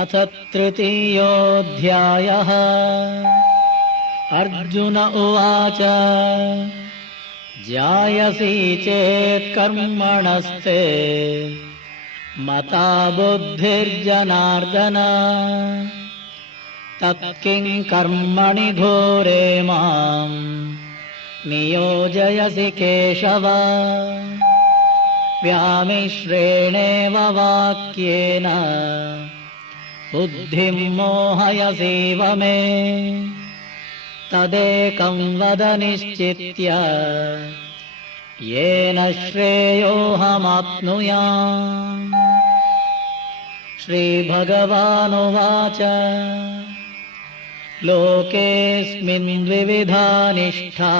अथ तृतीयोऽध्यायः। अर्जुन उवाच ज्ञायसि चेत् कर्मणस्ते मता बुद्धिर्जनार्दन तत्किं कर्मणि घोरे मां नियोजयसि केशव। व्यामिश्रेणेव वाक्येन बुद्धिं मोहयसीव मे। तदेकं वद निश्चित्य येन श्रेयोऽहमाप्नुयाम्। श्रीभगवानुवाच लोकेऽस्मिन् द्विविधा निष्ठा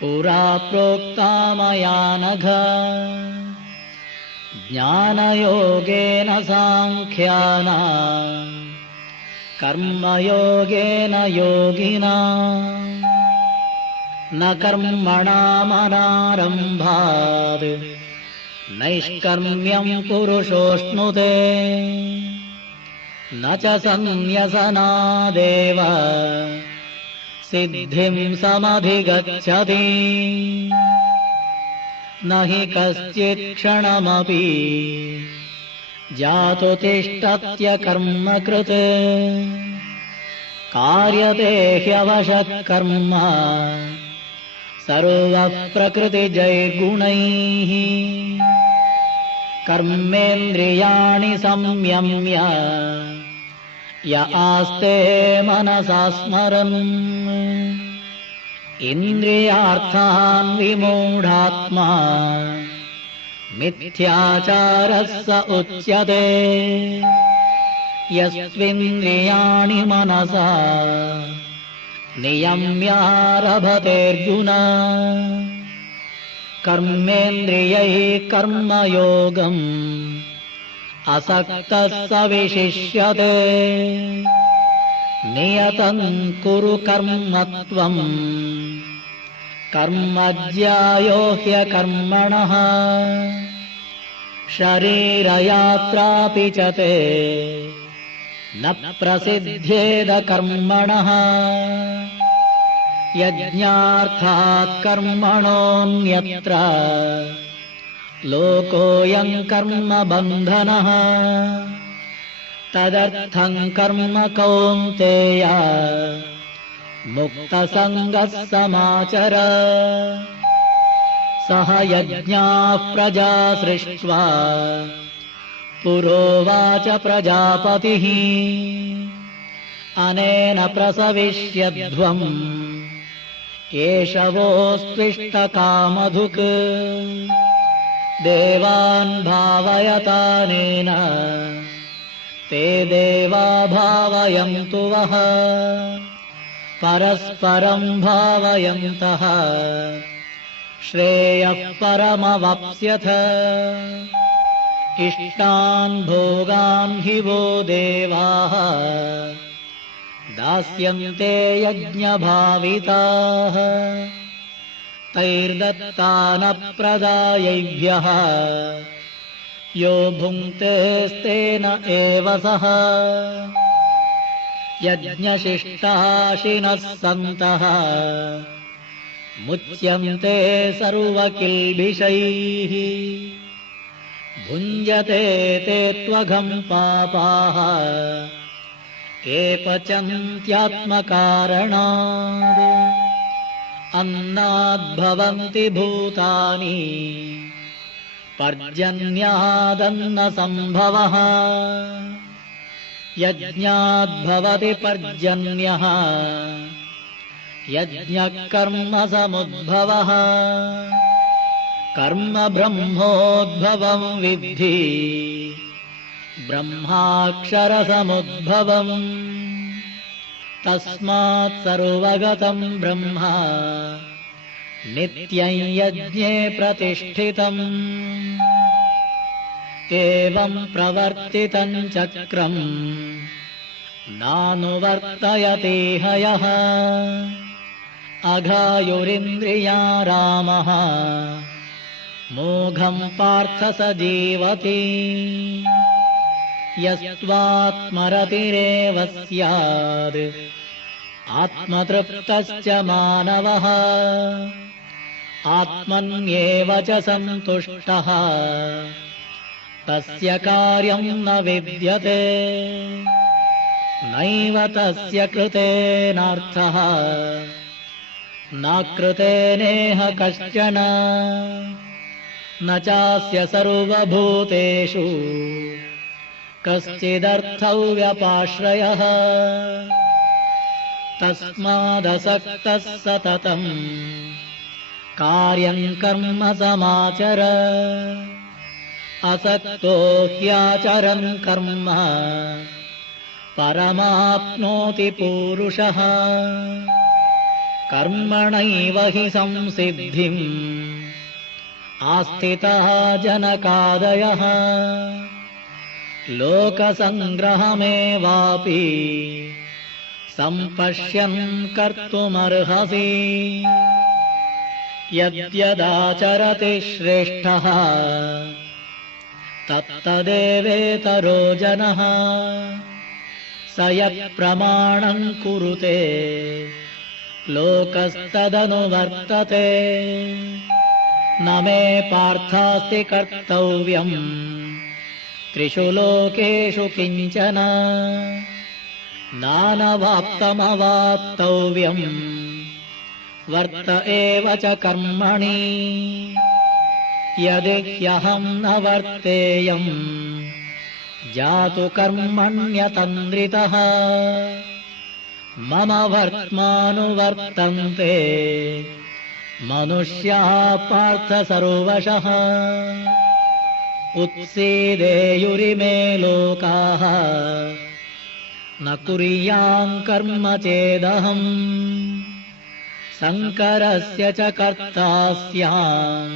पुरा प्रोक्ता मया नघ। ज्ञानयोगेन साङ्ख्यानां कर्मयोगेन योगिना। न कर्मणामनारम्भात् नैष्कर्म्यं पुरुषोऽश्नुते। न च सन्न्यसनादेव सिद्धिं समधिगच्छति। न हि कश्चित् क्षणमपि जातु तिष्ठत्य कर्मकृत्। कार्यते ह्यवशः कर्म सर्वः प्रकृतिजैर्गुणैः। कर्मेन्द्रियाणि संयम्य य आस्ते मनसा स्मरन् इन्द्रियार्थान् विमूढात्मा मिथ्याचारः स उच्यते। यस्त्विन्द्रियाणि मनसा नियम्यारभतेऽर्जुन कर्मेन्द्रियैः कर्मयोगम् असक्तः स विशिष्यते। नियतं कुरु कर्म त्वं कर्म ज्यायो ह्यकर्मणः। शरीरयात्रापि च ते न प्रसिद्ध्येद कर्मणः। यज्ञार्थात् कर्मणोऽन्यत्र लोकोऽयं कर्म बन्धनः। तदर्थं कर्म कौन्तेय मुक्तसङ्गः समाचर। सह यज्ञाः प्रजा सृष्ट्वा पुरोवाच प्रजापतिः अनेन प्रसविष्यध्वम् एष वोऽस्त्विष्टकामधुक्। देवान् भावयतानेन ते देवा भावयन्तु वः। परस्परं भावयन्तः श्रेयः परमवाप्स्यथ। इष्टान् भोगान् हि वो देवाः दास्यन्ते यज्ञभाविताः। तैर्दत्तानप्रदायैभ्यः यो भुङ्क्तेस्तेन एव सः। यज्ञशिष्टाशिनः सन्तः मुच्यन्ते सर्वकिल्बिषैः। भुञ्जते ते त्वघं पापाः ये पचन्त्यात्मकारणात्। अन्नाद्भवन्ति भूतानि पर्जन्यादन्नसम्भवः। यज्ञाद्भवति पर्जन्यः यज्ञः कर्मसमुद्भवः। कर्म ब्रह्मोद्भवं विद्धि ब्रह्माक्षरसमुद्भवम्। तस्मात् सर्वगतं ब्रह्म नित्यं यज्ञे प्रतिष्ठितम्। एवं प्रवर्तितं चक्रम् नानुवर्तयति यः। अघायुरिन्द्रिया रामः मोघं पार्थ स जीवति। यस्त्वात्मरतिरेव स्यात् आत्मतृप्तश्च मानवः आत्मन्येव च सन्तुष्टः तस्य कार्यं न विद्यते नैव तस्य कृतेनार्थः न कृतेनेह कश्चन न चास्य सर्वभूतेषु कश्चिदर्थव्यपाश्रयः तस्मादसक्तः सततम् कार्यं कर्म समाचर असक्तो ह्याचरन् कर्म परमाप्नोति पूरुषः कर्मणैव हि संसिद्धिम् आस्थितः जनकादयः लोकसङ्ग्रहमेवापि सम्पश्यन् कर्तुमर्हसि यद्यदाचरति श्रेष्ठः तत्तदेवेतरो जनः स यत्प्रमाणं कुरुते लोकस्तदनुवर्तते न मे पार्थास्ति कर्तव्यम् त्रिषु लोकेषु किञ्चन नानवाप्तमवाप्तव्यम् वर्त एव च कर्मणि यदि ह्यहं न वर्तेयम् जातु कर्मण्यतन्द्रितः मम वर्त्मानुवर्तन्ते मनुष्याः पार्थ सर्वशः उत्सीदेयुरिमे लोकाः न कुर्यां कर्म चेदहम् शङ्करस्य च कर्ता स्याम्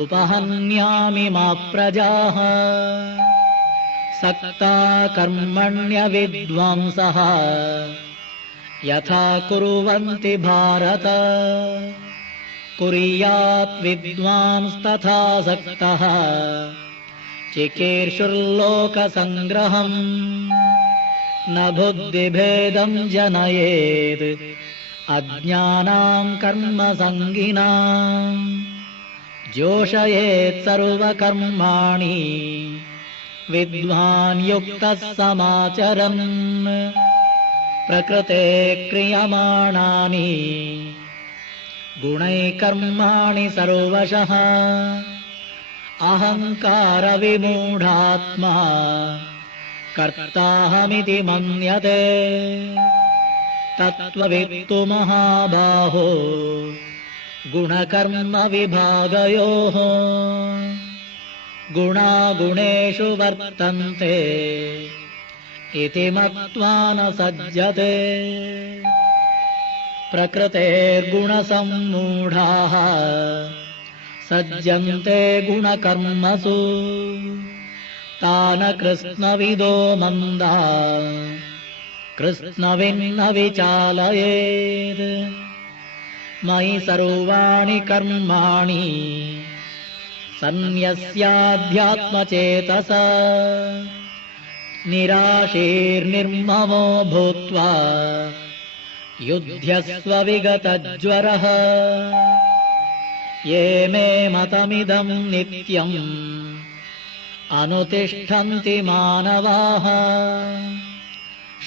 उपहन्यामि मा प्रजाः सक्ता कर्मण्यविद्वांसः यथा कुर्वन्ति भारत कुर्यात् विद्वांस्तथा सक्तः चिकीर्षुर्लोकसङ्ग्रहम् न बुद्धिभेदं जनयेत् अज्ञानां कर्मसङ्गिनाम् जोषयेत् सर्वकर्माणि विद्वान् युक्तः समाचरन् प्रकृते क्रियमाणानि गुणैकर्माणि सर्वशः अहङ्कारविमूढात्मा कर्ताहमिति मन्यते तत्त्ववित्तु महाबाहो गुणकर्मविभागयोः गुणागुणेषु वर्तन्ते इति मत्वा न सज्जते प्रकृतेर्गुणसम्मूढाः सज्जन्ते गुणकर्मसु तान् कृत्स्नविदो मन्दा कृत्स्नविन्न विचालयेत् मयि सर्वाणि कर्माणि सन्न्यस्याध्यात्मचेतसा निराशीर्निर्ममो भूत्वा युध्यस्व विगतज्वरः ये मे मतमिदं नित्यम् अनुतिष्ठन्ति मानवाः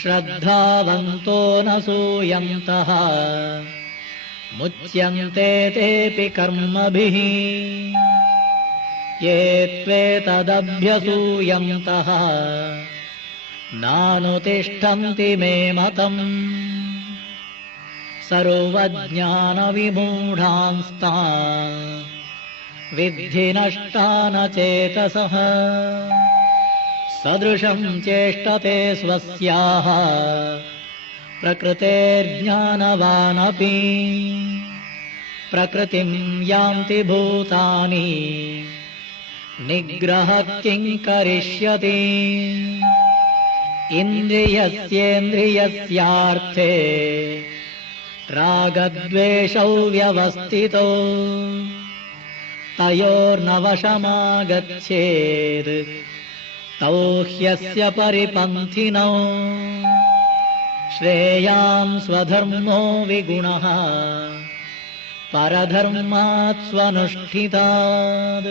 श्रद्धावन्तो न सूयन्तः मुच्यन्ते तेऽपि कर्मभिः ये त्वेतदभ्यसूयन्तः नानुतिष्ठन्ति मे मतम् सर्वज्ञानविमूढांस्तान् विद्धि नष्टान् चेतसः सदृशं चेष्टते स्वस्याः प्रकृतेर्ज्ञानवानपि प्रकृतिं यान्ति भूतानि निग्रहः किं करिष्यति इन्द्रियस्येन्द्रियस्यार्थे रागद्वेषौ व्यवस्थितौ तयोर्नवशमागच्छेत् तौ ह्यस्य परिपन्थिनौ श्रेयां स्वधर्मो विगुणः परधर्मात् स्वनुष्ठितात्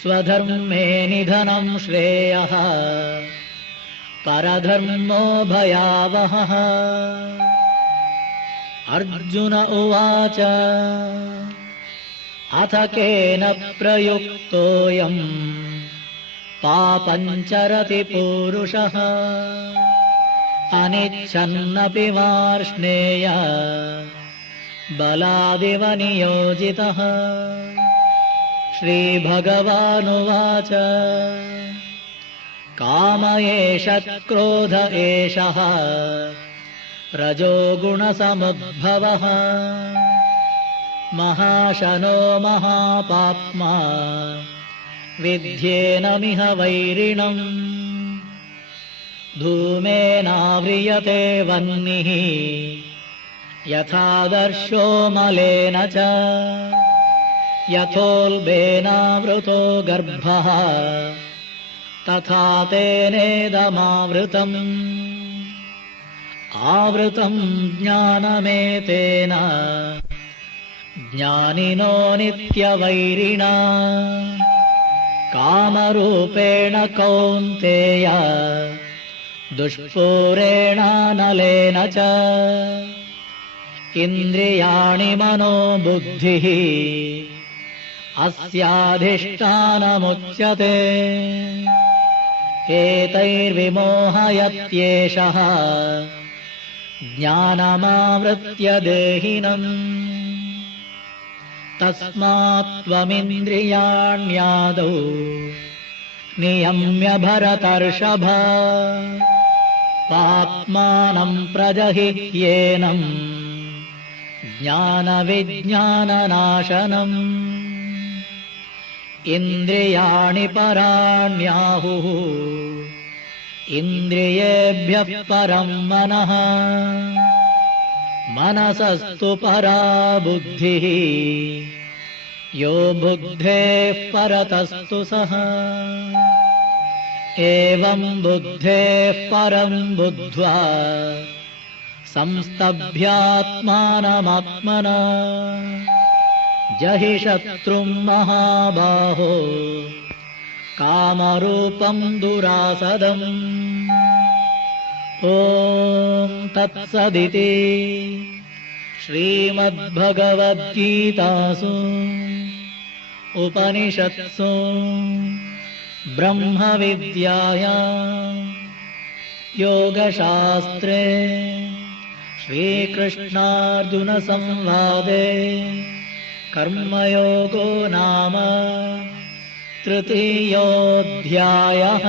स्वधर्मे निधनं श्रेयः परधर्मो भयावहः। अर्जुन उवाच अथ केन प्रयुक्तोऽयम् पापञ्चरति पूरुषः अनिच्छन्नपि वार्ष्णेय बलादिव नियोजितः। श्रीभगवानुवाच काम एष क्रोध एषः रजोगुणसमुद्भवः महाशनो महापाप्मा विद्येनमिह वैरिणम् धूमेनाव्रियते वह्निः यथादर्शो मलेन च यथोल्बेनावृतो गर्भः तथा तेनेदमावृतम् आवृतम् ज्ञानमेतेन ज्ञानिनो नित्यवैरिणा कामरूपेण कौन्तेय दुष्पूरेणानलेन च इन्द्रियाणि मनो बुद्धिः अस्याधिष्ठानमुच्यते एतैर्विमोहयत्येषः ज्ञानमावृत्य देहिनम् तस्मात् त्वमिन्द्रियाण्यादौ नियम्य भरतर्षभ पाप्मानं प्रजहिह्येनम् ज्ञानविज्ञाननाशनम् इन्द्रियाणि पराण्याहुः इन्द्रियेभ्यः परं मनः मनसस्तु परा बुद्धिः यो बुद्धेः परतस्तु सः एवं बुद्धेः परं बुद्ध्वा संस्तभ्यात्मानमात्मना जहि शत्रुं महाबाहो कामरूपं दुरासदम् ॐ तत्सदिति श्रीमद्भगवद्गीतासु उपनिषत्सु ब्रह्मविद्यायां योगशास्त्रे श्रीकृष्णार्जुनसंवादे कर्मयोगो नाम तृतीयोऽध्यायः।